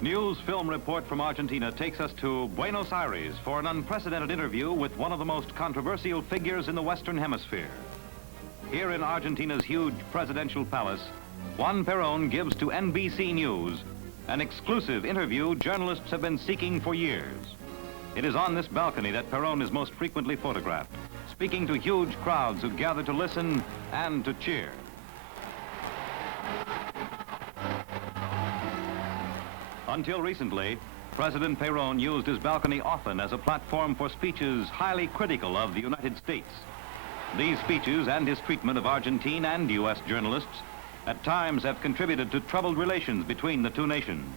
news film report from Argentina takes us to Buenos Aires for an unprecedented interview with one of the most controversial figures in the Western Hemisphere. Here in Argentina's huge presidential palace, Juan Peron gives to NBC News an exclusive interview journalists have been seeking for years. It is on this balcony that Peron is most frequently photographed, speaking to huge crowds who gather to listen and to cheer. Until recently, President Peron used his balcony often as a platform for speeches highly critical of the United States. These speeches and his treatment of Argentine and U.S. journalists at times have contributed to troubled relations between the two nations.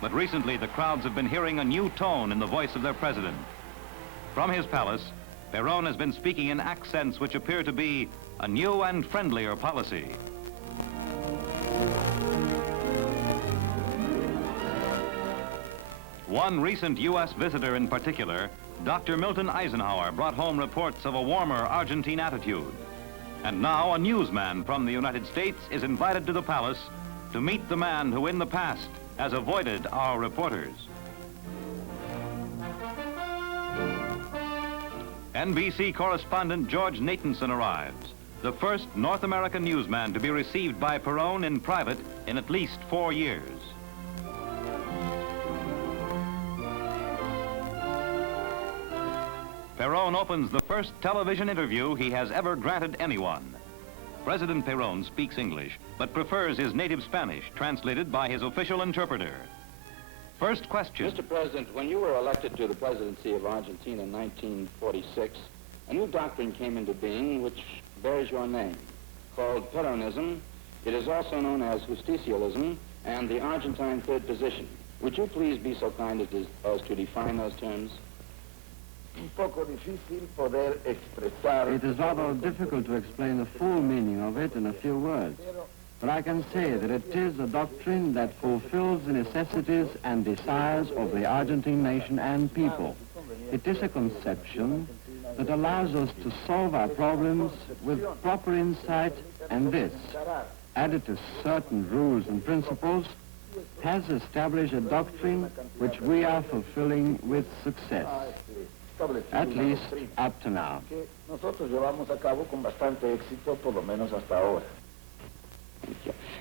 But recently, the crowds have been hearing a new tone in the voice of their president. From his palace, Peron has been speaking in accents which appear to be a new and friendlier policy. One recent U.S. visitor in particular, Dr. Milton Eisenhower, brought home reports of a warmer Argentine attitude. And now a newsman from the United States is invited to the palace to meet the man who in the past has avoided our reporters. NBC correspondent George Natanson arrives, the first North American newsman to be received by Peron in private in at least 4 years. Peron opens the first television interview he has ever granted anyone. President Peron speaks English, but prefers his native Spanish, translated by his official interpreter. First question. Mr. President, when you were elected to the presidency of Argentina in 1946, a new doctrine came into being which bears your name, called Peronism. It is also known as justicialism and the Argentine third position. Would you please be so kind as to define those terms? It is rather difficult to explain the full meaning of it in a few words, but I can say that it is a doctrine that fulfills the necessities and desires of the Argentine nation and people. It is a conception that allows us to solve our problems with proper insight, and this, added to certain rules and principles, has established a doctrine which we are fulfilling with success. At least up to now.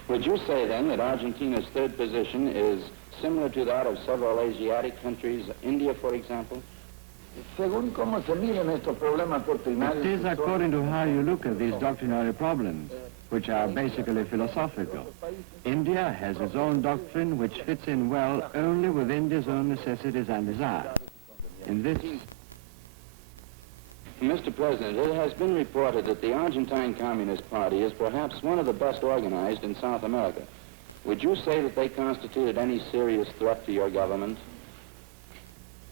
Would you say then that Argentina's third position is similar to that of several Asiatic countries, India for example? It is according to how you look at these doctrinary problems, which are basically philosophical. India has its own doctrine which fits in well only with India's own necessities and desires. In this... Mr. President, it has been reported that the Argentine Communist Party is perhaps one of the best organized in South America. Would you say that they constituted any serious threat to your government?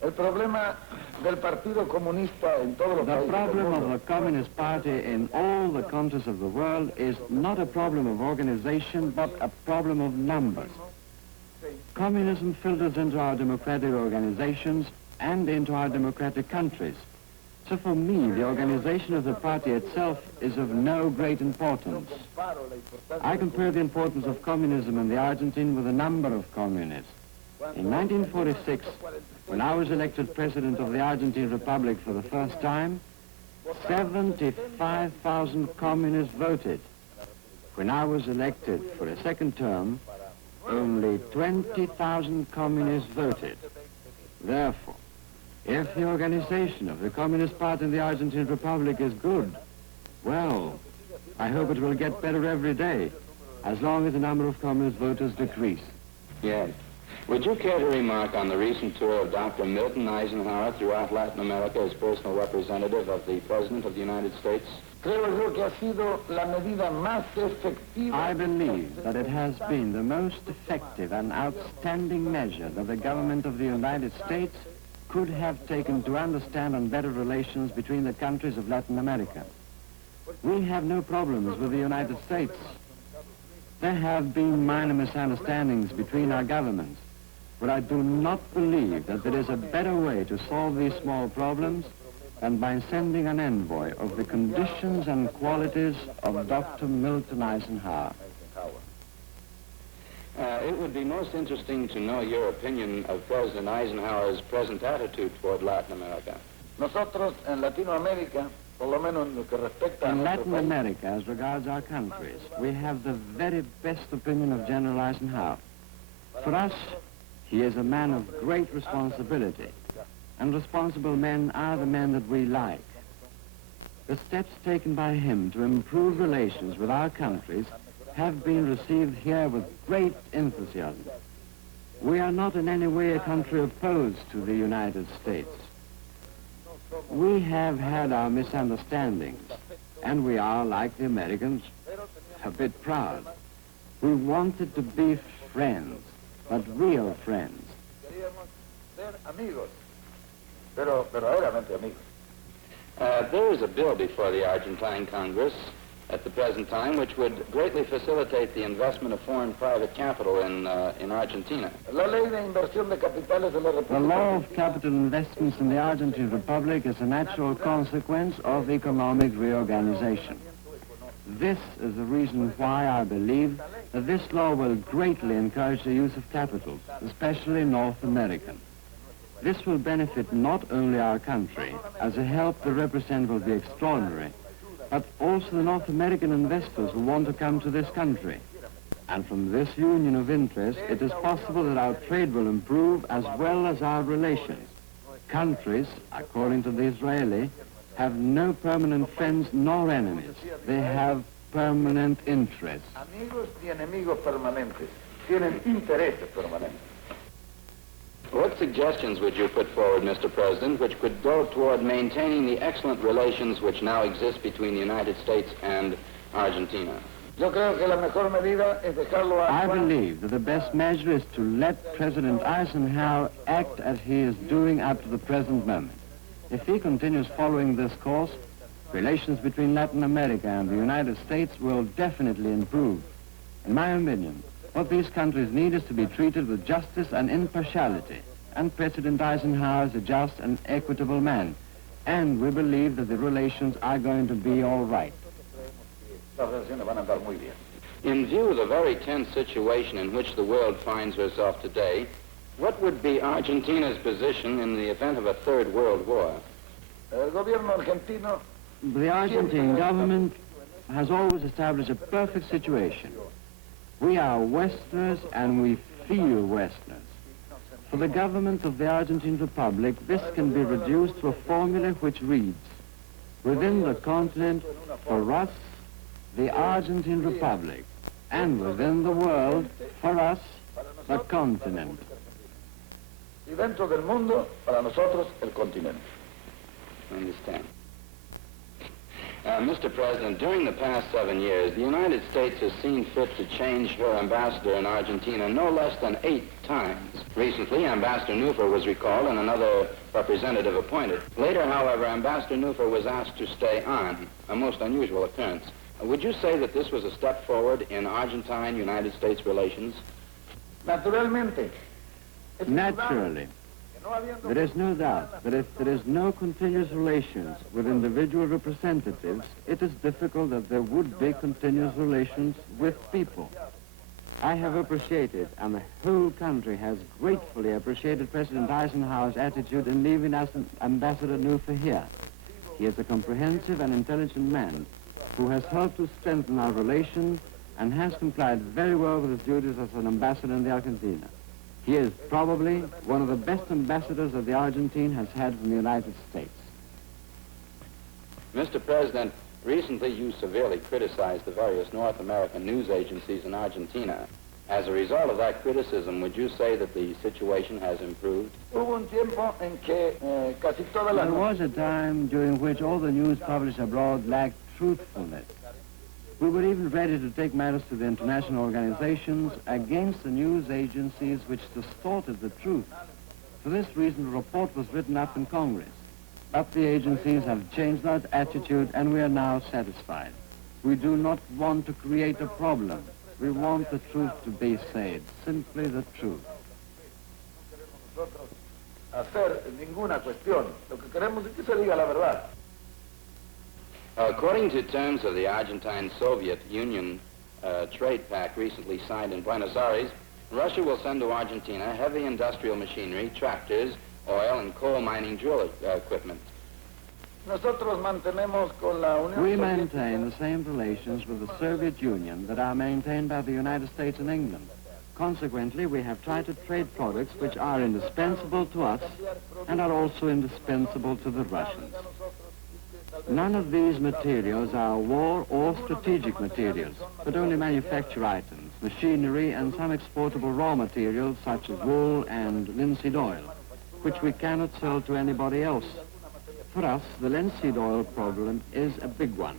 The problem of the Communist Party in all the countries of the world is not a problem of organization, but a problem of numbers. Communism filters into our democratic organizations and into our democratic countries. So for me, the organization of the party itself is of no great importance. I compare the importance of communism in the Argentine with the number of communists. In 1946, when I was elected president of the Argentine Republic for the first time, 75,000 communists voted. When I was elected for a second term, only 20,000 communists voted. Therefore, if the organization of the Communist Party in the Argentine Republic is good, well, I hope it will get better every day, as long as the number of communist voters decrease. Yes. Would you care to remark on the recent tour of Dr. Milton Eisenhower throughout Latin America as personal representative of the President of the United States? I believe that it has been the most effective and outstanding measure that the government of the United States could have taken to understand and better relations between the countries of Latin America. We have no problems with the United States. There have been minor misunderstandings between our governments, but I do not believe that there is a better way to solve these small problems than by sending an envoy of the conditions and qualities of Dr. Milton Eisenhower. It would be most interesting to know your opinion of President Eisenhower's present attitude toward Latin America. Nosotros en Latinoamérica, por lo menos en lo que respecta a In nuestro Latin país, America, as regards our countries, we have the very best opinion of General Eisenhower. For us, he is a man of great responsibility, and responsible men are the men that we like. The steps taken by him to improve relations with our countries have been received here with great enthusiasm. We are not in any way a country opposed to the United States. We have had our misunderstandings, and we are, like the Americans, a bit proud. We wanted to be friends, but real friends. queríamos ser amigos, pero verdaderamente amigos. There is a bill before the Argentine Congress at the present time which would greatly facilitate the investment of foreign private capital in Argentina. La ley de inversión de capitales de la The República law of capital investments in the Argentine Republic is a natural consequence of economic reorganization. This is the reason why I believe that this law will greatly encourage the use of capital, especially North American. This will benefit not only our country, as the help they represent will be extraordinary, but also the North American investors who want to come to this country. And from this union of interest, it is possible that our trade will improve as well as our relations. Countries, according to the Israeli, have no permanent friends nor enemies. They have permanent interests. amigos y enemigos permanentes, tienen intereses permanentes. What suggestions would you put forward, Mr. President, which could go toward maintaining the excellent relations which now exist between the United States and Argentina? Yo creo que la mejor medida es dejarlo I actuar. believe that the best measure is to let President Eisenhower act as he is doing up to the present moment. If he continues following this course, relations between Latin America and the United States will definitely improve. In my opinion, what these countries need is to be treated with justice and impartiality. And President Eisenhower is a just and equitable man. And we believe that the relations are going to be all right. Las relaciones van a andar muy bien. In view of the very tense situation in which the world finds herself today, what would be Argentina's position in the event of a third world war? El gobierno argentino The Argentine government has always established a perfect situation. We are Westerners and we feel Westerners. For the government of the Argentine Republic, this can be reduced to a formula which reads, within the continent, for us, the Argentine Republic, and within the world, for us, the continent. y dentro del mundo, para nosotros, el continente. I understand. Mr. President, during the past 7 years, the United States has seen fit to change her ambassador in Argentina no less than 8 times. Recently, Ambassador Neufer was recalled and another representative appointed. Later, however, Ambassador Neufer was asked to stay on, a most unusual occurrence. Would you say that this was a step forward in Argentine-United States relations? Naturalmente. es Naturally, que no habiendo there is no doubt that if there is no continuous relations with individual representatives, it is difficult that there would be continuous relations with people. I have appreciated, and the whole country has gratefully appreciated President Eisenhower's attitude in leaving us Ambassador Neufer here. He is a comprehensive and intelligent man who has helped to strengthen our relations and has complied very well with his duties as an ambassador in the Argentina. He is probably one of the best ambassadors that the Argentine has had from the United States. Mr. President, recently you severely criticized the various North American news agencies in Argentina. As a result of that criticism, would you say that the situation has improved? Hubo un tiempo en que casi todas las There was a time during which all the news published abroad lacked truthfulness. We were even ready to take matters to the international organizations against the news agencies which distorted the truth. For this reason, a report was written up in Congress. But the agencies have changed that attitude, and we are now satisfied. We do not want to create a problem. We want the truth to be said, simply the truth. nosotros hacer ninguna cuestión. Lo que queremos es que se diga la verdad. According to terms of the Argentine-Soviet Union trade pact recently signed in Buenos Aires, Russia will send to Argentina heavy industrial machinery, tractors, oil and coal mining drill equipment. Nosotros mantenemos con la Unión We Soviética- maintain the same relations with the Soviet Union that are maintained by the United States and England. Consequently, we have tried to trade products which are indispensable to us and are also indispensable to the Russians. None of these materials are war or strategic materials, but only manufacture items, machinery, and some exportable raw materials such as wool and linseed oil, which we cannot sell to anybody else. For us, the linseed oil problem is a big one.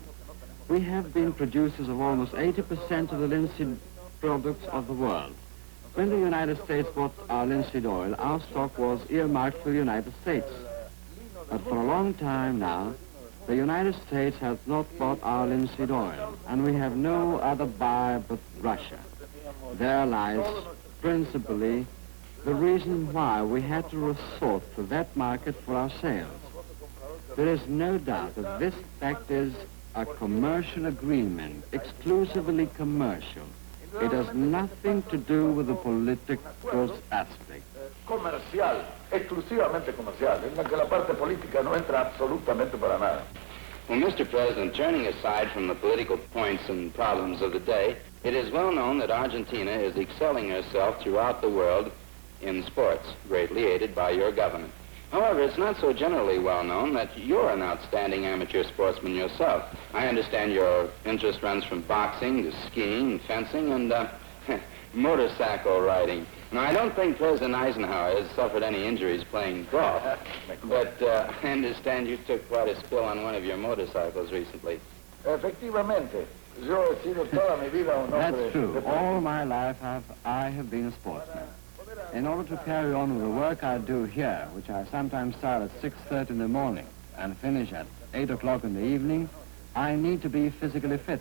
We have been producers of almost 80% of the linseed products of the world. When the United States bought our linseed oil, our stock was earmarked for the United States. But for a long time now, the United States has not bought our linseed oil, and we have no other buyer but Russia. There lies principally the reason why we had to resort to that market for our sales. There is no doubt that this fact is a commercial agreement, exclusively commercial. It has nothing to do with the political aspect. Comercial, exclusivamente comercial, en la que la parte política no entra absolutamente para nada. Well, Mr. President, turning aside from the political points and problems of the day, it is well known that Argentina is excelling herself throughout the world in sports, greatly aided by your government. However, it's not so generally well known that you're an outstanding amateur sportsman yourself. I understand your interest runs from boxing to skiing, fencing, and motorcycle riding. Now, I don't think President Eisenhower has suffered any injuries playing golf, but I understand you took quite a spill on one of your motorcycles recently. Efectivamente, yo he sido toda mi vida un hombre... That's true. All my life I have been a sportsman. In order to carry on with the work I do here, which I sometimes start at 6:30 in the morning and finish at 8 o'clock in the evening, I need to be physically fit.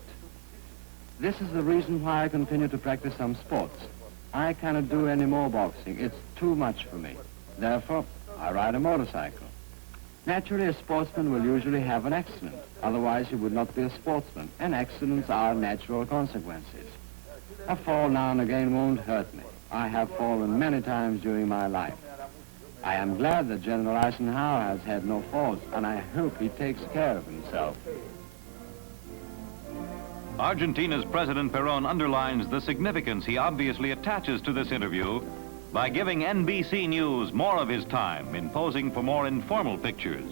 This is the reason why I continue to practice some sports. I cannot do any more boxing. It's too much for me. Therefore, I ride a motorcycle. Naturally, a sportsman will usually have an accident. Otherwise, he would not be a sportsman. And accidents are natural consequences. A fall now and again won't hurt me. I have fallen many times during my life. I am glad that General Eisenhower has had no falls, and I hope he takes care of himself. Argentina's President Peron underlines the significance he obviously attaches to this interview by giving NBC News more of his time in posing for more informal pictures.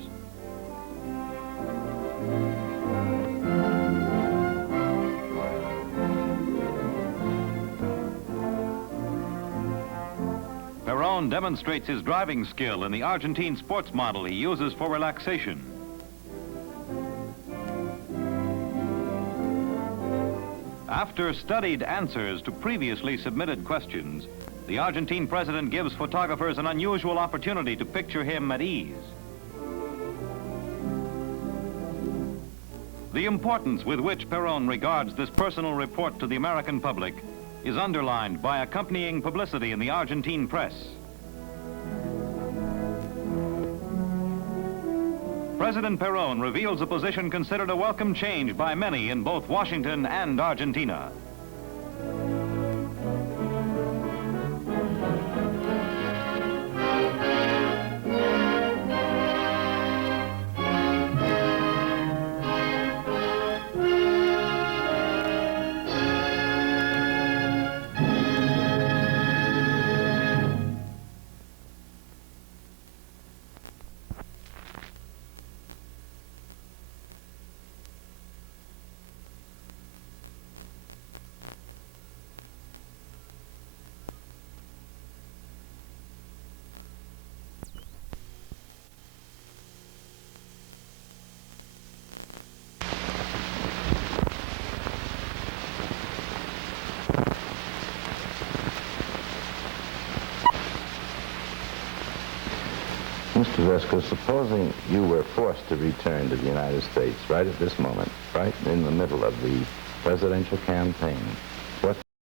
Peron demonstrates his driving skill in the Argentine sports model he uses for relaxation. After studied answers to previously submitted questions, the Argentine president gives photographers an unusual opportunity to picture him at ease. The importance with which Peron regards this personal report to the American public is underlined by accompanying publicity in the Argentine press. President Peron reveals a position considered a welcome change by many in both Washington and Argentina. Mr. Vesco, supposing you were forced to return to the United States right at this moment, right in the middle of the presidential campaign,